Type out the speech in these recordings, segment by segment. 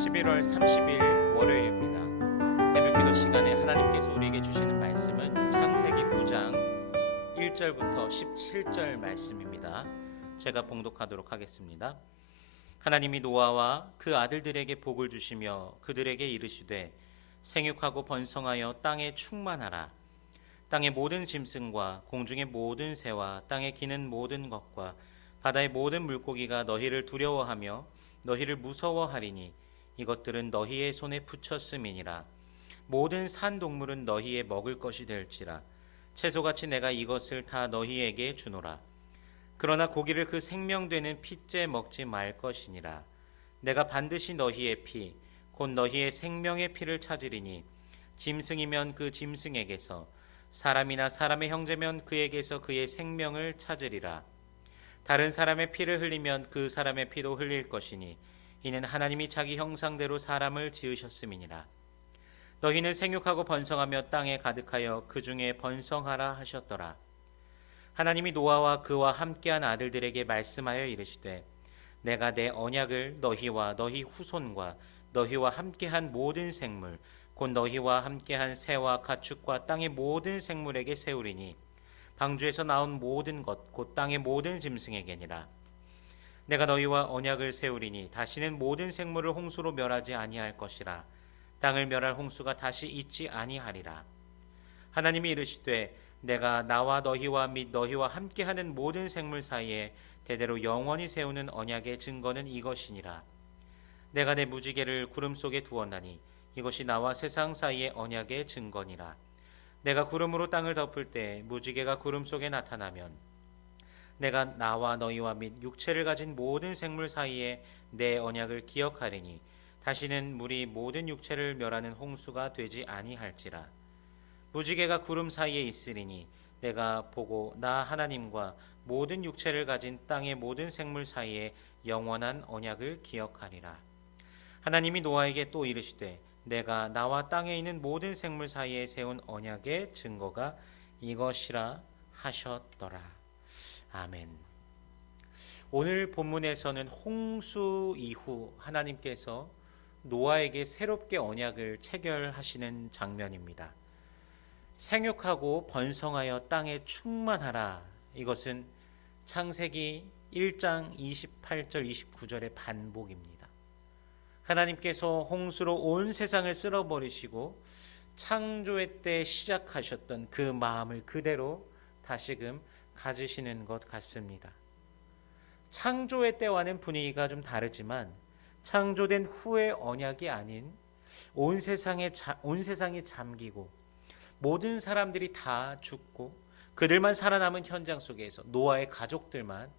11월 30일 월요일입니다. 새벽기도 시간에 하나님께서 우리에게 주시는 말씀은 창세기 9장 1절부터 17절 말씀입니다. 제가 봉독하도록 하겠습니다. 하나님이 노아와 그 아들들에게 복을 주시며 그들에게 이르시되 생육하고 번성하여 땅에 충만하라. 땅의 모든 짐승과 공중의 모든 새와 땅에 기는 모든 것과 바다의 모든 물고기가 너희를 두려워하며 너희를 무서워하리니 이것들은 너희의 손에 붙였음이니라. 모든 산 동물은 너희의 먹을 것이 될지라. 채소같이 내가 이것을 다 너희에게 주노라. 그러나 고기를 그 생명되는 피째 먹지 말 것이니라. 내가 반드시 너희의 피 곧 너희의 생명의 피를 찾으리니 짐승이면 그 짐승에게서 사람이나 사람의 형제면 그에게서 그의 생명을 찾으리라. 다른 사람의 피를 흘리면 그 사람의 피도 흘릴 것이니 이는 하나님이 자기 형상대로 사람을 지으셨음이니라. 너희는 생육하고 번성하며 땅에 가득하여 그 중에 번성하라 하셨더라. 하나님이 노아와 그와 함께한 아들들에게 말씀하여 이르시되 내가 내 언약을 너희와 너희 후손과 너희와 함께한 모든 생물 곧 너희와 함께한 새와 가축과 땅의 모든 생물에게 세우리니 방주에서 나온 모든 것 곧 땅의 모든 짐승에게니라. 내가 너희와 언약을 세우리니 다시는 모든 생물을 홍수로 멸하지 아니할 것이라. 땅을 멸할 홍수가 다시 있지 아니하리라. 하나님이 이르시되 내가 나와 너희와 및 너희와 함께하는 모든 생물 사이에 대대로 영원히 세우는 언약의 증거는 이것이니라. 내가 내 무지개를 구름 속에 두었나니 이것이 나와 세상 사이의 언약의 증거니라. 내가 구름으로 땅을 덮을 때 무지개가 구름 속에 나타나면 내가 나와 너희와 및 육체를 가진 모든 생물 사이에 내 언약을 기억하리니 다시는 물이 모든 육체를 멸하는 홍수가 되지 아니할지라. 무지개가 구름 사이에 있으리니 내가 보고 나 하나님과 모든 육체를 가진 땅의 모든 생물 사이에 영원한 언약을 기억하리라. 하나님이 노아에게 또 이르시되 내가 나와 땅에 있는 모든 생물 사이에 세운 언약의 증거가 이것이라 하셨더라. 아멘. 오늘 본문에서는 홍수 이후 하나님께서 노아에게 새롭게 언약을 체결하시는 장면입니다. 생육하고 번성하여 땅에 충만하라. 이것은 창세기 1장 28절 29절의 반복입니다. 하나님께서 홍수로 온 세상을 쓸어버리시고 창조의 때 시작하셨던 그 마음을 그대로 다시금 가지시는 것 같습니다. 창조의 때와는 분위기가 좀 다르지만 창조된 후의 언약이 아닌 온 세상이 잠기고 모든 사람들이 다 죽고 그들만 살아남은 현장 속에서 노아의 가족들만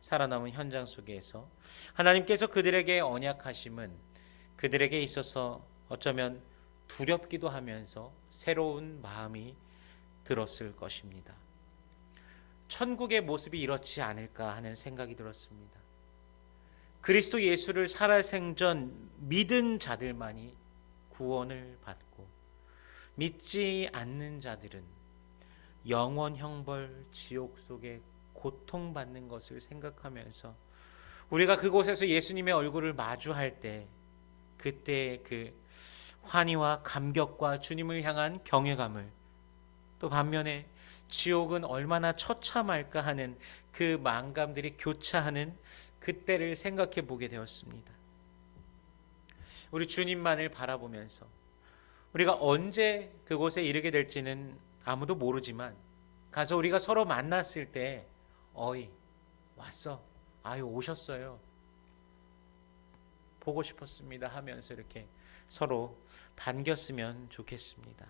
살아남은 현장 속에서 하나님께서 그들에게 언약하심은 그들에게 있어서 어쩌면 두렵기도 하면서 새로운 마음이 들었을 것입니다. 천국의 모습이 이렇지 않을까 하는 생각이 들었습니다. 그리스도 예수를 살아생전 믿은 자들만이 구원을 받고 믿지 않는 자들은 영원 형벌 지옥 속에 고통받는 것을 생각하면서 우리가 그곳에서 예수님의 얼굴을 마주할 때 그때 그 환희와 감격과 주님을 향한 경외감을 또 반면에 지옥은 얼마나 처참할까 하는 그 망감들이 교차하는 그때를 생각해 보게 되었습니다. 우리 주님만을 바라보면서 우리가 언제 그곳에 이르게 될지는 아무도 모르지만 가서 우리가 서로 만났을 때 어이 왔어 아유 오셨어요 보고 싶었습니다 하면서 이렇게 서로 반겼으면 좋겠습니다.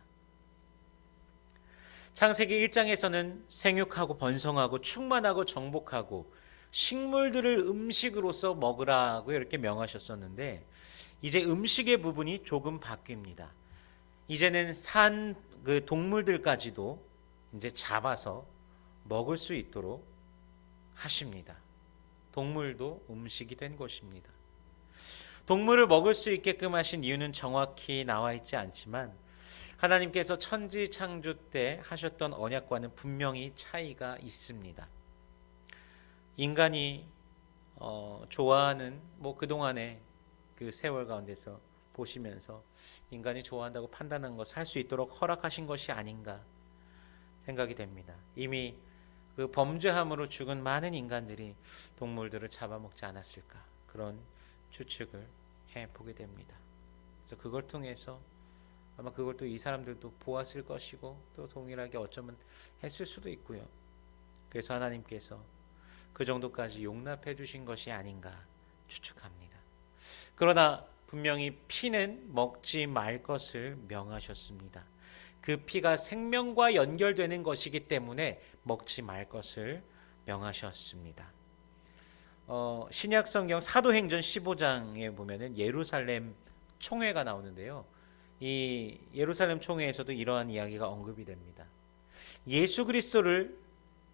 창세기 1장에서는 생육하고 번성하고 충만하고 정복하고 식물들을 음식으로서 먹으라고 이렇게 명하셨었는데 이제 음식의 부분이 조금 바뀝니다. 이제는 산 그 동물들까지도 이제 잡아서 먹을 수 있도록 하십니다. 동물도 음식이 된 것입니다. 동물을 먹을 수 있게끔 하신 이유는 정확히 나와 있지 않지만 하나님께서 천지 창조 때 하셨던 언약과는 분명히 차이가 있습니다. 인간이 좋아하는 그동안에 그 세월 가운데서 보시면서 인간이 좋아한다고 판단한 것을 할 수 있도록 허락하신 것이 아닌가 생각이 됩니다. 이미 그 범죄함으로 죽은 많은 인간들이 동물들을 잡아먹지 않았을까, 그런 추측을 해보게 됩니다. 그래서 그걸 통해서 아마 그걸 또 이 사람들도 보았을 것이고 또 동일하게 어쩌면 했을 수도 있고요. 그래서 하나님께서 그 정도까지 용납해 주신 것이 아닌가 추측합니다. 그러나 분명히 피는 먹지 말 것을 명하셨습니다. 그 피가 생명과 연결되는 것이기 때문에 먹지 말 것을 명하셨습니다. 신약 성경 사도행전 15장에 보면은 예루살렘 총회가 나오는데요. 이 예루살렘 총회에서도 이러한 이야기가 언급이 됩니다. 예수 그리스도를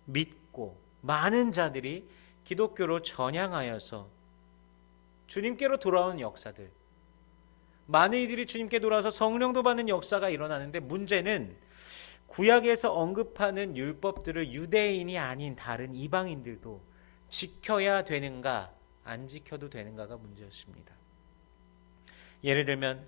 믿고 많은 자들이 기독교로 전향하여서 주님께로 돌아오는 역사들, 많은 이들이 주님께 돌아와서 성령도 받는 역사가 일어나는데, 문제는 구약에서 언급하는 율법들을 유대인이 아닌 다른 이방인들도 지켜야 되는가 안 지켜도 되는가가 문제였습니다. 예를 들면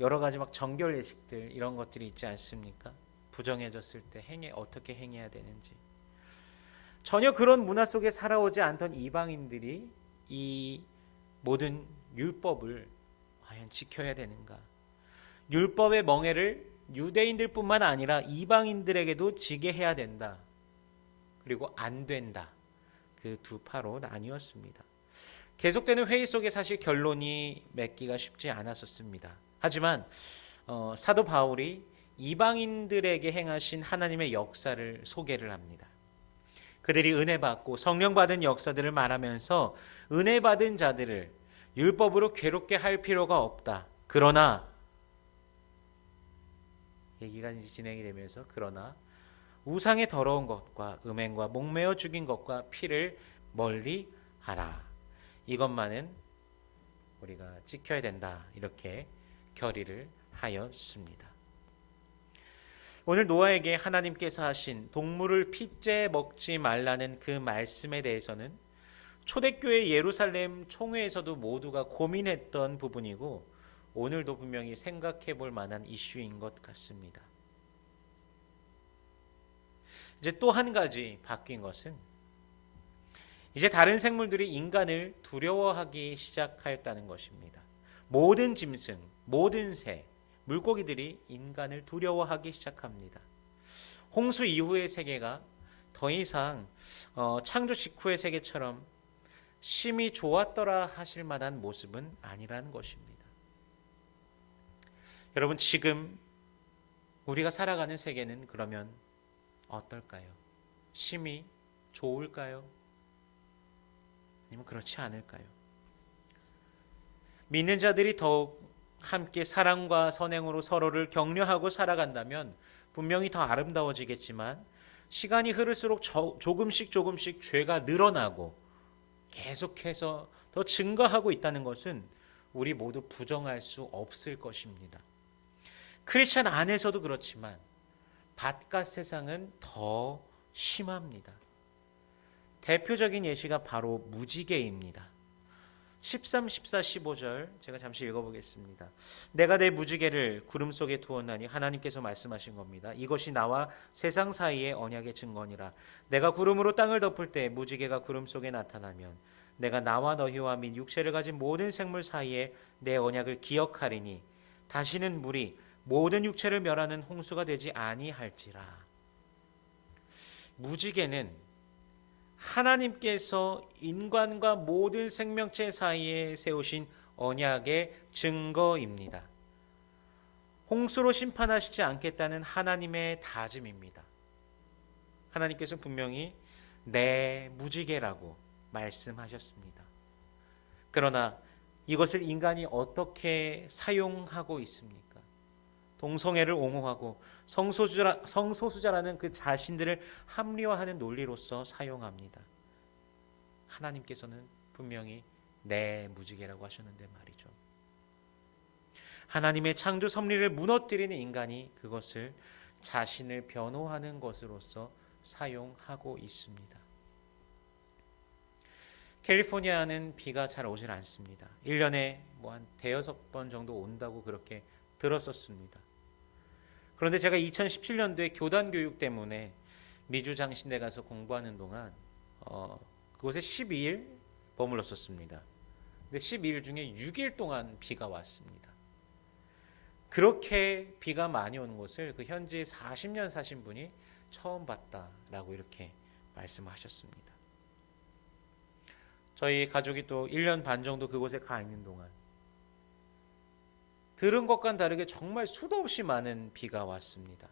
여러 가지 막 정결 예식들 이런 것들이 있지 않습니까? 부정해졌을 때 어떻게 행해야 되는지. 전혀 그런 문화 속에 살아오지 않던 이방인들이 이 모든 율법을 과연 지켜야 되는가? 율법의 멍에를 유대인들뿐만 아니라 이방인들에게도 지게 해야 된다. 그리고 안 된다. 그 두 파로 나뉘었습니다. 계속되는 회의 속에 사실 결론이 맺기가 쉽지 않았었습니다. 하지만 사도 바울이 이방인들에게 행하신 하나님의 역사를 소개를 합니다. 그들이 은혜 받고 성령 받은 역사들을 말하면서 은혜 받은 자들을 율법으로 괴롭게 할 필요가 없다. 그러나 얘기가 진행이 되면서 그러나 우상의 더러운 것과 음행과 목매어 죽인 것과 피를 멀리 하라. 이것만은 우리가 지켜야 된다. 이렇게 결의를 하였습니다. 오늘 노아에게 하나님께서 하신 동물을 피째 먹지 말라는 그 말씀에 대해서는 초대교회 예루살렘 총회에서도 모두가 고민했던 부분이고 오늘도 분명히 생각해 볼 만한 이슈인 것 같습니다. 이제 또 한 가지 바뀐 것은 이제 다른 생물들이 인간을 두려워하기 시작하였다는 것입니다. 모든 짐승, 모든 새, 물고기들이 인간을 두려워하기 시작합니다. 홍수 이후의 세계가 더 이상 창조 직후의 세계처럼 심히 좋았더라 하실 만한 모습은 아니라는 것입니다. 여러분, 지금 우리가 살아가는 세계는 그러면 어떨까요? 심히 좋을까요? 아니면 그렇지 않을까요? 믿는 자들이 더욱 함께 사랑과 선행으로 서로를 격려하고 살아간다면 분명히 더 아름다워지겠지만 시간이 흐를수록 조금씩 죄가 늘어나고 계속해서 더 증가하고 있다는 것은 우리 모두 부정할 수 없을 것입니다. 크리스천 안에서도 그렇지만 바깥 세상은 더 심합니다. 대표적인 예시가 바로 무지개입니다. 13, 14, 15절 제가 잠시 읽어보겠습니다. 내가 내 무지개를 구름 속에 두었나니 하나님께서 말씀하신 겁니다. 이것이 나와 세상 사이의 언약의 증거니라. 내가 구름으로 땅을 덮을 때 무지개가 구름 속에 나타나면 내가 나와 너희와 및 육체를 가진 모든 생물 사이에 내 언약을 기억하리니 다시는 물이 모든 육체를 멸하는 홍수가 되지 아니할지라. 무지개는 하나님께서 인간과 모든 생명체 사이에 세우신 언약의 증거입니다. 홍수로 심판하시지 않겠다는 하나님의 다짐입니다. 하나님께서 분명히 내 무지개라고 말씀하셨습니다. 그러나 이것을 인간이 어떻게 사용하고 있습니까? 동성애를 옹호하고 성소수자라는 그 자신들을 합리화하는 논리로서 사용합니다. 하나님께서는 분명히 내 무지개라고 하셨는데 말이죠. 하나님의 창조 섭리를 무너뜨리는 인간이 그것을 자신을 변호하는 것으로서 사용하고 있습니다. 캘리포니아는 비가 잘 오질 않습니다. 1년에 뭐 한 대여섯 번 정도 온다고 그렇게 들었었습니다. 그런데 제가 2017년도에 교단 교육 때문에 미주 장신대 가서 공부하는 동안 그곳에 12일 머물렀었습니다. 근데 12일 중에 6일 동안 비가 왔습니다. 그렇게 비가 많이 오는 것을 그 현지 40년 사신 분이 처음 봤다라고 이렇게 말씀하셨습니다. 저희 가족이 또 1년 반 정도 그곳에 가 있는 동안 들은 것과는 다르게 정말 수도 없이 많은 비가 왔습니다.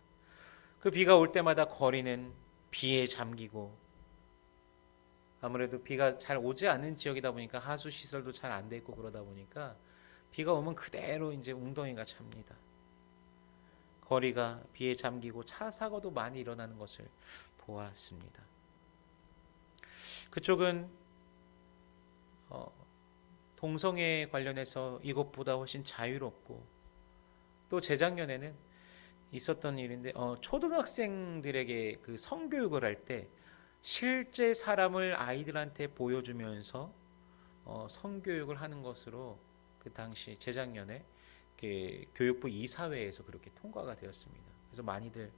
그 비가 올 때마다 거리는 비에 잠기고, 아무래도 비가 잘 오지 않는 지역이다 보니까 하수 시설도 잘 안 돼 있고 그러다 보니까 비가 오면 그대로 이제 웅덩이가 찹니다. 거리가 비에 잠기고 차 사고도 많이 일어나는 것을 보았습니다. 그쪽은 동성애 관련해서 이것보다 훨씬 자유롭고, 또 재작년에는 있었던 일인데 초등학생들에게 그 성교육을 할 때 실제 사람을 아이들한테 보여주면서 성교육을 하는 것으로 그 당시 재작년에 교육부 이사회에서 그렇게 통과가 되었습니다. 그래서 많이들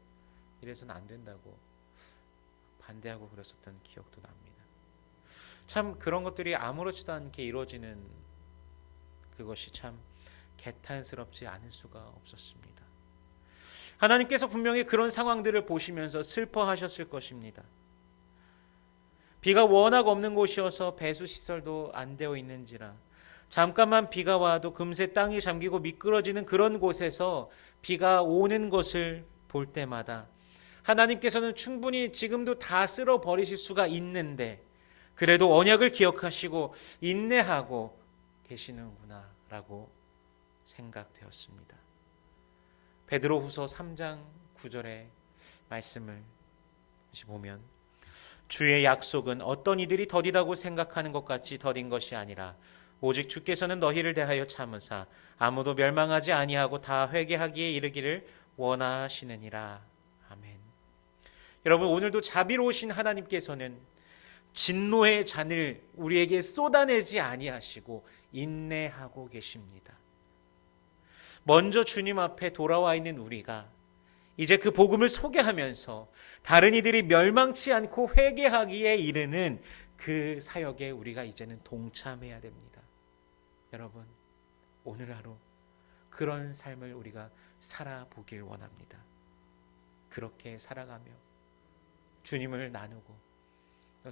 이래서는 안 된다고 반대하고 그랬었던 기억도 납니다. 참 그런 것들이 아무렇지도 않게 이루어지는 그것이 참 개탄스럽지 않을 수가 없었습니다. 하나님께서 분명히 그런 상황들을 보시면서 슬퍼하셨을 것입니다. 비가 워낙 없는 곳이어서 배수시설도 안 되어 있는지라 잠깐만 비가 와도 금세 땅이 잠기고 미끄러지는 그런 곳에서 비가 오는 것을 볼 때마다 하나님께서는 충분히 지금도 다 쓸어버리실 수가 있는데 그래도 언약을 기억하시고 인내하고 계시는구나 라고 생각되었습니다. 베드로후서 3장 9절의 말씀을 다시 보면 주의 약속은 어떤 이들이 더디다고 생각하는 것 같이 더딘 것이 아니라 오직 주께서는 너희를 대하여 참으사 아무도 멸망하지 아니하고 다 회개하기에 이르기를 원하시느니라. 아멘. 여러분, 오늘도 자비로우신 하나님께서는 진노의 잔을 우리에게 쏟아내지 아니하시고 인내하고 계십니다. 먼저 주님 앞에 돌아와 있는 우리가 이제 그 복음을 소개하면서 다른 이들이 멸망치 않고 회개하기에 이르는 그 사역에 우리가 이제는 동참해야 됩니다. 여러분, 오늘 하루 그런 삶을 우리가 살아보길 원합니다. 그렇게 살아가며 주님을 나누고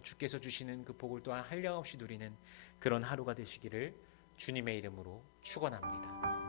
주께서 주시는 그 복을 또한 한량없이 누리는 그런 하루가 되시기를 주님의 이름으로 축원합니다.